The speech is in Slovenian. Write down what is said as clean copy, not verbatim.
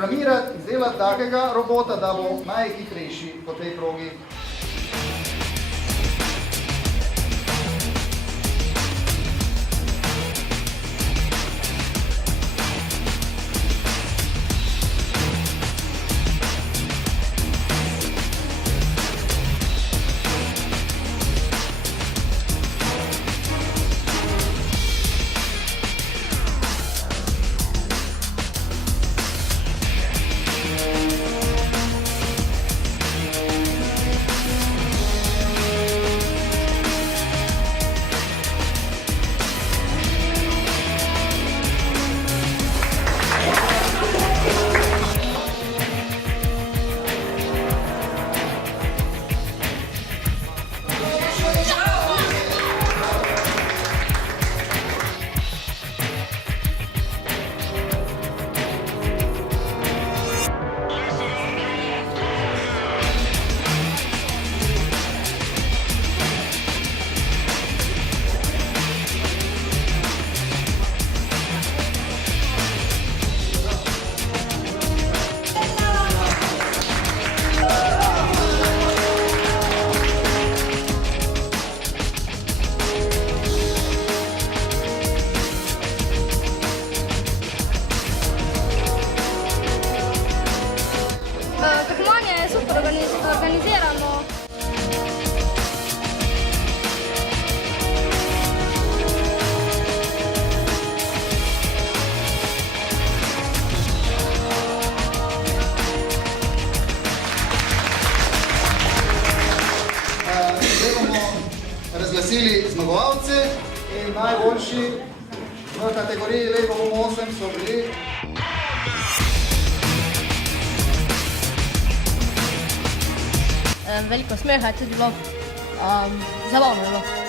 programirati, izdelati takega robota, da bo najhitrejši po tej progi. Tekmovanje je super organizirano. Zdaj bomo razglasili zmagovalce in najboljši v kategoriji Lego Boom 8 so bili Veliko smeha je tudi bilo, zabavno je bilo.